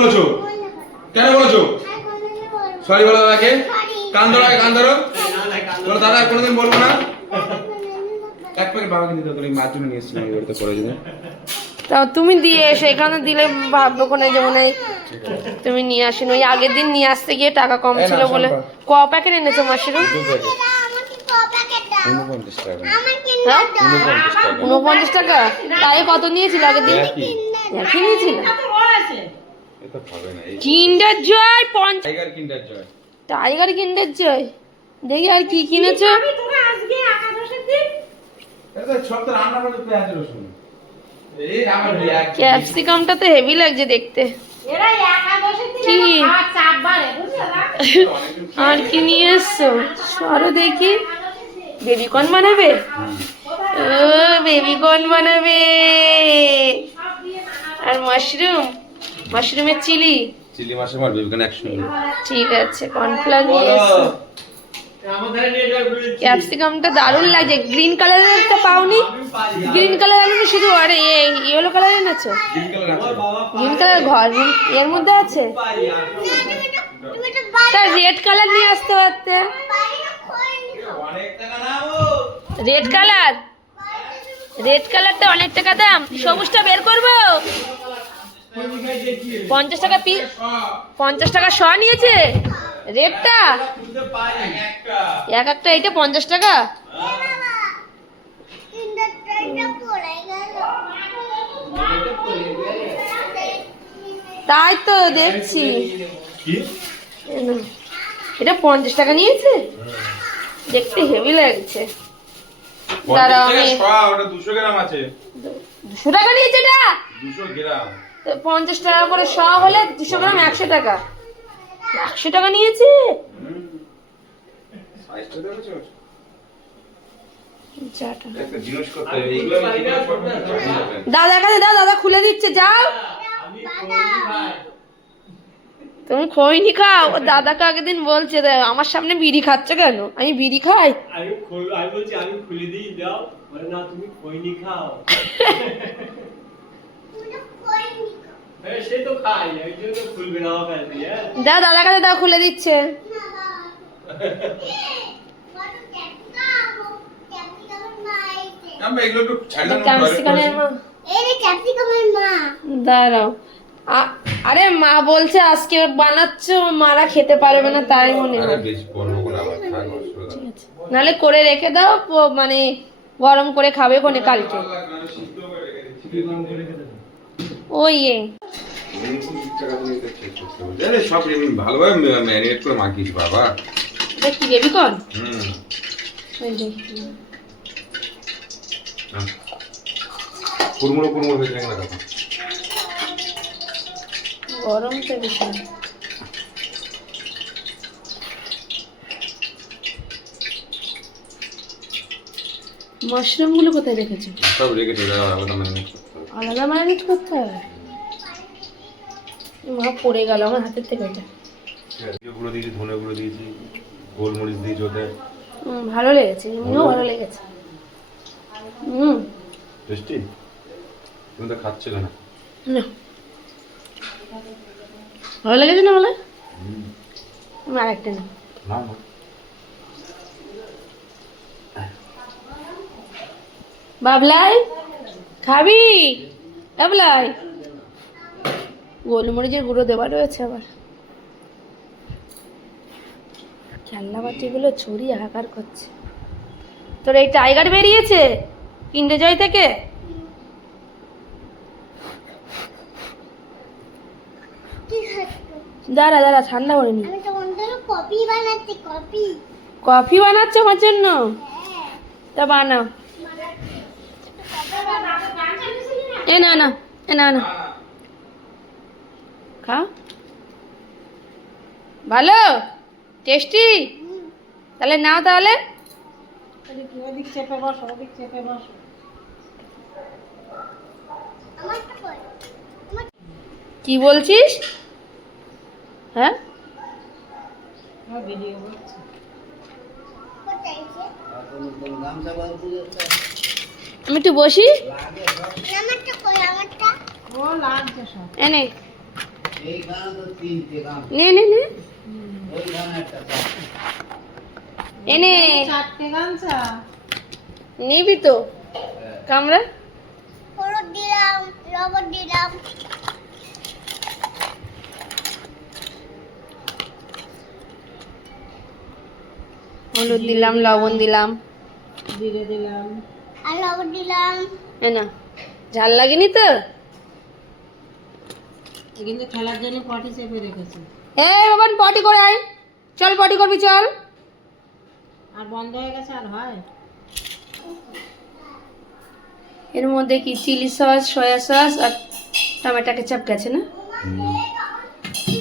বলেছো? কেন বলেছো? সরি বলো দাদাকে। কান ধরো, কান ধরো। বলো দাদা কোনোদিন বলবো না। এক প্যাকেট বাবাকে দিতে তোর মার জন্য নিয়ে এসেছিলাম এই বাড়িতে করে দিতে। তাও তুমি দিয়ে এসো, এখানে দিলে ভাববো কোনে যেমন তুমি নিয়ে আসেন। ওই আগের দিন নিয়ে আসতে গিয়ে টাকা কম ছিল বলে। ক প্যাকেট এনেছো মাশরুম? 49 টাকা। তাই কত নিয়েছিল আগের দিন? একই নিয়েছিল। কিন্ডার জয়, টাইগার কিন্ডার জয়। টাইগার কিন্ডার জয়। দেখি আর কি কিনেছো? ক্যাপসিকামটা তো হেভি লাগছে দেখতে। কি আর কি নিয়ে এসছো? সরো দেখি। বেবিকর্ন বানাবে? ও বেবিকর্ন বানাবে। আর মাশরুম, মাশরুমের চিলি। চিলি মাশরুম আর বেবিকর্ন একসঙ্গে। ঠিক আছে, কর্নফ্লাওয়ার নিয়ে এসো। ক্যাপসিকামটা দারুণ লাগছে। গ্রিন কালারের একটা পাওনি? গ্রিন কালার আলু শুধু, আরে ইয়েলো কালার এনেছো? গ্রিন কালার ঘর এর মধ্যে আছে। তা রেড কালার নিয়ে আসতে পারতে। রেড কালার, রেড কালারটা অনেক টাকা দাম। সবুজটা বের করবো? 50 টাকা পিস। 50 টাকা শ নিয়েছে রেডটা। এক একটা এইটা 50 টাকা। তাই তো দেখছি। এটা 50 টাকা নিয়েছে, দেখতে হেভি লাগছে। দাঁড়াও আমি 200 গ্রাম আছে। 200 টাকা নিয়েছে এটা? 200 গ্রাম। 50 টাকা করে শ হলে 200 গ্রাম 100 টাকা। 100 টাকা নিয়েছে। দাদার কাছে দাও, দাদা খুলে দিচ্ছে। যাও, তুমি খৈনি খাও। ও দাদাকে আগের দিন বলছে আমার সামনে বিড়ি খাচ্ছ কেন? আমি বিড়ি খাই? আমি বলছি আমি খুলে দিই, দাও। বলে না তুমি খৈনি খাও। সে তো খাই, এই জন্য তো খুলবে না আমার কাছে। দাও, দাদার কাছে দাও, খুলে দিচ্ছে। দাঁড়াও, আরে মা বলছে আজকে বানাচ্ছ, মারা খেতে পারবে না তাই মনে হয়। নাহলে করে রেখে দাও, মানে গরম করে খাবে কোনে কালকে। ওই সব ভালোভাবে ম্যারিনেট করে মাখিস বাবা। এটা কি বেবিকর্ন? কুড়মুড়ো কুড়মুড়ো হয়ে যায় না তখন। গরম তো ভীষণ। মাশরুম গুলো কোথায় রেখেছো? সব রেখেছে, আলাদা ম্যারিনেট করতে হবে। আলাদা ম্যারিনেট করতে হবে? মা পড়ে গেল আমার হাতের থেকে ওটা। গুঁড়ো দিয়েছি, ধনে গুঁড়ো দিয়েছি, গোলমরিচ দিয়েছি ওতে। ভালো লেগেছে, এমনিও ভালো লেগেছে। টেস্টি। তুমি তো খাচ্ছিলে না। না ভালো লেগেছে না? বলে আমি আরেকটা না। না না বাবলাই খাবি? বাবলাই গোলমরিচের গুঁড়ো দেওয়া রয়েছে আবার। খেলনা বাচ্চাগুলো ছড়িয়ে হাহাকার করছে। তোর এই টাইগার বেরিয়েছে কিন্ডার জয় থেকে? দাঁড়া দাঁড়া, ঠান্ডা করে নি। কফি বানাচ্ছ আমার জন্য? তা বানাও। এ না না, এ না না, খা। ভালো টেস্টি? তাহলে নাও। তাহলে কি বলছিস? হ্যাঁ আমি একটু বসি। এনে নে নে নে এনে নিবি তো কামড়া হলুদ দিলাম, লবণ দিলাম। হলুদ দিলাম লবণ দিলাম আর লবণ দিলাম। না ঝাল লাগেনি তো কিন্তু খেলার জন্য পটি চেপে রেখেছে এই বাবান পটি করে আয় চল পটি করবি চল আর বন্ধ হয়ে গেছে আর হয় এর মধ্যে কি চিলি সস সয়া সস আর টমেটো কেচাপ গেছে না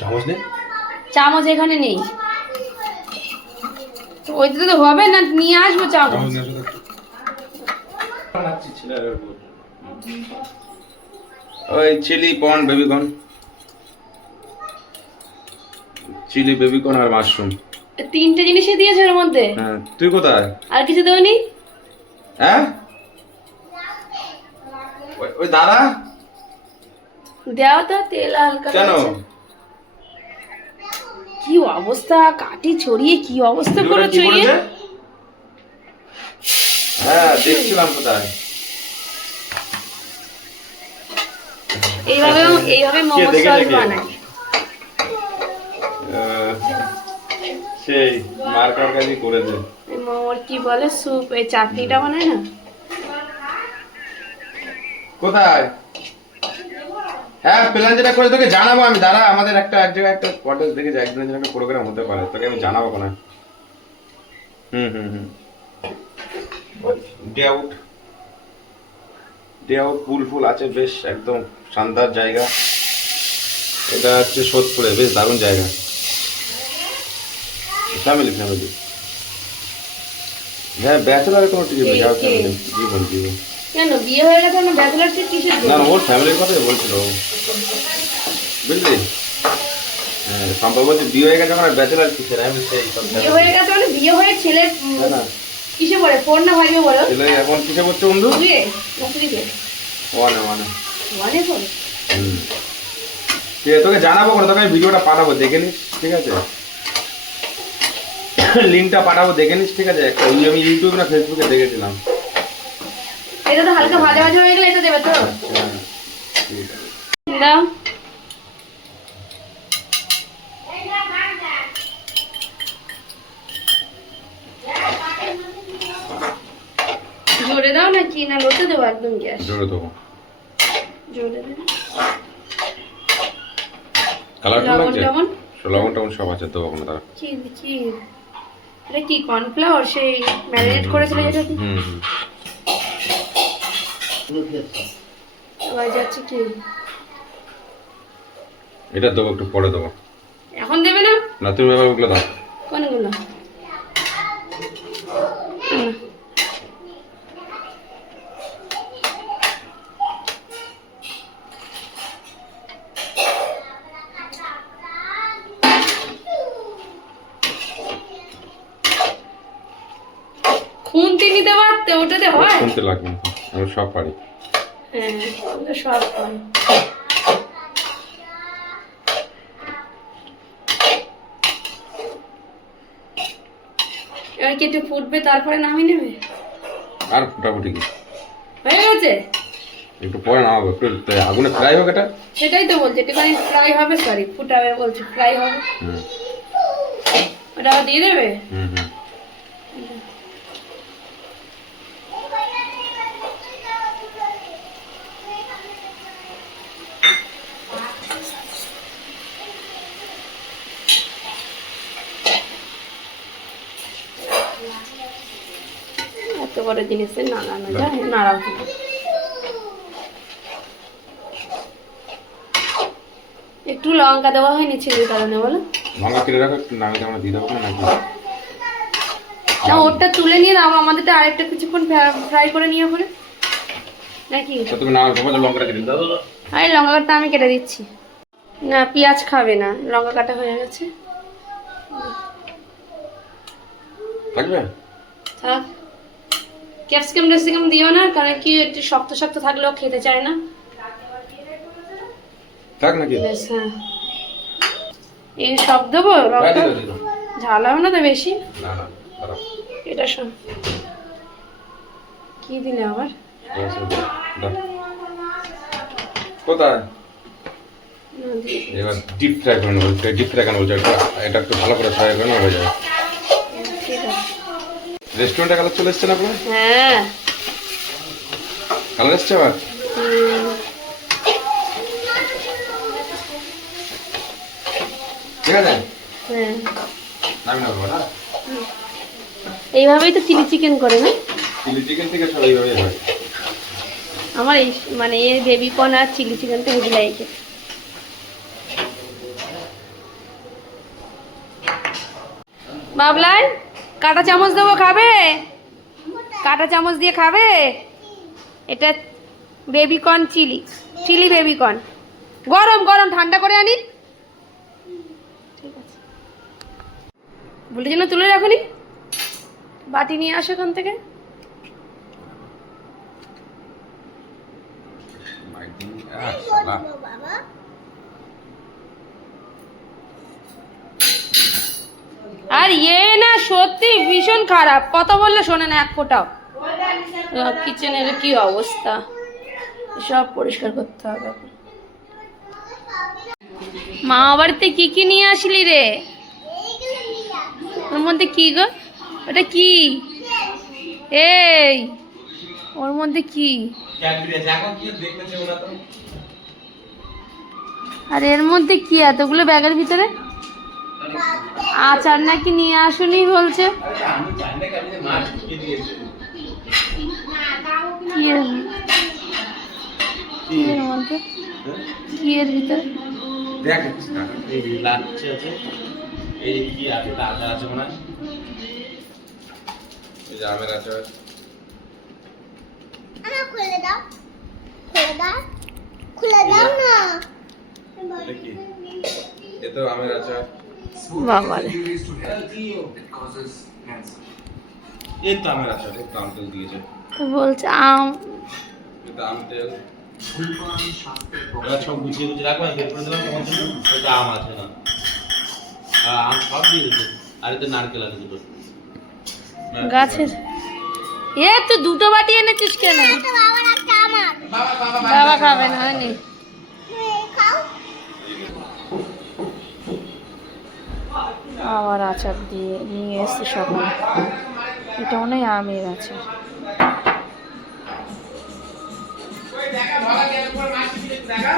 চামচ দে। চামচ এখানে নেই তো ওইটাতে তো হবে না নিয়ে আসবো চামচ চামচ নিয়ে আসো তো। বানাচ্ছি ছেলের উপর। ওই chilli corn baby corn, chilli baby corn আর মাশরুম। তিনটে জিনিসই দিয়েছে এর মধ্যে হ্যাঁ, তুই কোথায়? আর কিছু দেওনি হ্যাঁ, ওই দাদা দেওয়া তো তেল হালকা কেন? আছে। কি অবস্থা কাটি ছড়িয়ে কি অবস্থা কি করেছো ইয়ে করেছে? হ্যাঁ, দেখছিলাম কোথায়। এইভাবে মোমো দেখে সস দেখে। বানায় সেই মার্কার কাজই করেছে। এই মোমোর কি বলে স্যুপ এই চাটনিটা বানায় না কোথায়? হ্যাঁ, প্ল্যান যেটা করে তোকে জানাবো আমি। দাঁড়া, আমাদের এক জায়গায় একটা কটেজ দেখে যায়, একদিনের জন্য একটা প্রোগ্রাম হতে পারে, তোকে আমি জানাবো কোনা। হুম ডে আউট পুল ফুল আছে, বেশ একদম শানদার জায়গা। এটা হচ্ছে সোদপুরে, বেশ দারুণ জায়গা। ফ্যামিলি হ্যাঁ, ব্যাচেলারের কোনো টিকিট নেই, যাও ফ্যামিলি। জীবন কেন বিয়ে হয়ে গেছে না ব্যাচেলার সিট কিসের না, জন্য? ওর ফ্যামিলির কথাই বলছিল ও। বুঝলি? হ্যাঁ, সম্ভব বলছে বিয়ে হয়ে গেছে, আমার ব্যাচেলার কিসের? আমি সেই সব বিয়ে হয়ে গেছে মানে বিয়ে হয়ে ছেলে না না, কিসে পড়ে ফোন না ভাইবে বলো ছেলে এখন কিসে পড়ছে বন্ধু? বুঝলে মুসরিতে ওয়ানে মানে পড়ে হুম, ঠিক আছে, তোকে জানাবো কোনো, তোকে আমি ভিডিওটা পাঠাবো, দেখে নিস, ঠিক আছে? লিঙ্কটা পাঠাবো, দেখে নিস, ঠিক আছে? একটা আমি ইউটিউব না ফেসবুকে দেখেছিলাম। এটা তো হালকা ভাজা ভাজা হয়ে গেলে এটা দেবে তো আচ্ছা, ঠিক আছে। দাও জোরে দাও না কি না লোতে দেবো একদম গ্যাস জোরে দেবো। জোরে দেবে কালার লবণ লাগছে? টবণ লবণ টবণ সব আছে, দেবো কোনো দাঁড়া। কি কি এটা কি কর্নফ্লাওয়ার সেই ম্যারিনেট করেছিল যেটা কি হুম আবার যাচ্ছে কি এটা দেবো, একটু পরে দেবো। এখন দেবে না না, তুমি এবার ওগুলো দাও। কোনগুলো খুন্তি নিতে পারতে ওটাতে হয় শুনতে লাগবে না, আমি সব পারি। হ্যাঁ আমি তো সব পারি এবার কেটে ফুটবে তারপরে নামিয়ে নেবে আর ফুটাফুটি কি, হয়ে গেছে একটু পরে নামাবো, একটু আগুনে ফ্রাই হোক এটা। সেটাই তো বলছি একটুখানি ফ্রাই হবে সরি ফুটাবে বলছি ফ্রাই হবে হুম ওটা আবার দিয়ে দেবে হুম হুম এত বড় জিনিসের নাড়ানো যায় নাড়াও তুমি। একটু লঙ্কা দেওয়া হয়নি ছেলের কারণে বলো লঙ্কা কেটে রাখো, একটু নামিয়ে আমরা দিয়ে দেবো না নাকি? না ওটা তুলে নিয়ে দাও আমাদেরটা আরেকটা কিছুক্ষণ ফ্রাই করে নিয়ে পরে নাকি তো তুমি নামাও, তোমার লঙ্কাটা কেটে দাও। আরে লঙ্কা কাটা আমি কেটে দিচ্ছি না পেঁয়াজ খাবে না লঙ্কা কাটা হয়ে গেছে থাকবে? থাক ক্যাপসিকাম টেপসিকাম দিও না কারণ কি একটু শক্ত শক্ত থাকলেও খেতে চায় না থাক নাকি? বেশ হ্যাঁ এই সব দেবো হ্যাঁ, লঙ্কা? দিলো, দিলো। ঝাল হবে না তো বেশি? না না খারাপ। এটা শোন, কি দিলে আবার? দাও। কোথায় এবার ডিপ ফ্রাই করে নেবো। ডিপ ফ্রাই কেন বলছো? এটা একটু ভালো করে ফ্রাই করে নেবো, হয়ে যাবে। ঠিক আছে। রেস্টুরেন্টে কালার চলে এসছে না আপনার? হ্যাঁ। কালার এসছে আবার? হুম। ঠিক আছে, হ্যাঁ, নামি নেবো না। এইভাবেই তো চিলি চিকেন করে না? চিলি চিকেন থেকে সব এইভাবেই হয়। আমার এই মানে এই বেবি কর্ন আর চিলি চিকেনটা হেভি লাগে খেতে। বাবলাই, কাঁটা চামচ দেবো, খাবে? কাঁটা চামচ দিয়ে খাবে? এটা baby corn chilli, chilli baby corn. গরম গরম, ঠান্ডা করে আনি। ঠিক আছে, বলে যেন তুলে রাখুনি। বাটি নিয়ে আসো ওখান থেকে। শালা। বাবা আর না সত্যি ভীষণ খারাপ, কথা বললে শোনে না এক ফোঁটাও। কিচেনের কি অবস্থা, সব পরিষ্কার করতে হবে এখন। মা বাড়িতে কি কি নিয়ে আসলি রে? ওর মধ্যে কি গো? ওটা কি? এই ওর মধ্যে কি? আর এর মধ্যে কি এতগুলো ব্যাগের ভিতরে? আচার নাকি নিয়ে আসুনি বলছে। কি এর মধ্যে? কি এর ভিতরে? দেখ এই লাচ্ছি আছে, এই কি আছে, আচার আছে মনে হয়। এই যে আমের আচার। আমার খুলে দাও, খুলে দাও, খুলে দাও না। এটা কি? এ তো আমের আচার। বাবা রে। এই তো আমের আচার, এই তো আম তেল দিয়েছে। বলছে আম। এই তো আম তেল। এবার সব গুছিয়ে গুছিয়ে রাখবো, আমি বের করে দিলাম তোমার জন্য। ওইটা আম আছে না, আম সব দিয়ে দিচ্ছে। আর এতে নারকেল আছে দুটো। গাছের তুই দুটো বাটি এনেছিস কেন? একটা বাবার একটা আমার। বাবা খাবে না, হয়নি? খাও। আবার আচার দিয়ে নিয়ে এসছে সকালে। এটা মনে হয় আমের আচার। দেখা ভালো, কেন মাছ দিতে দেখা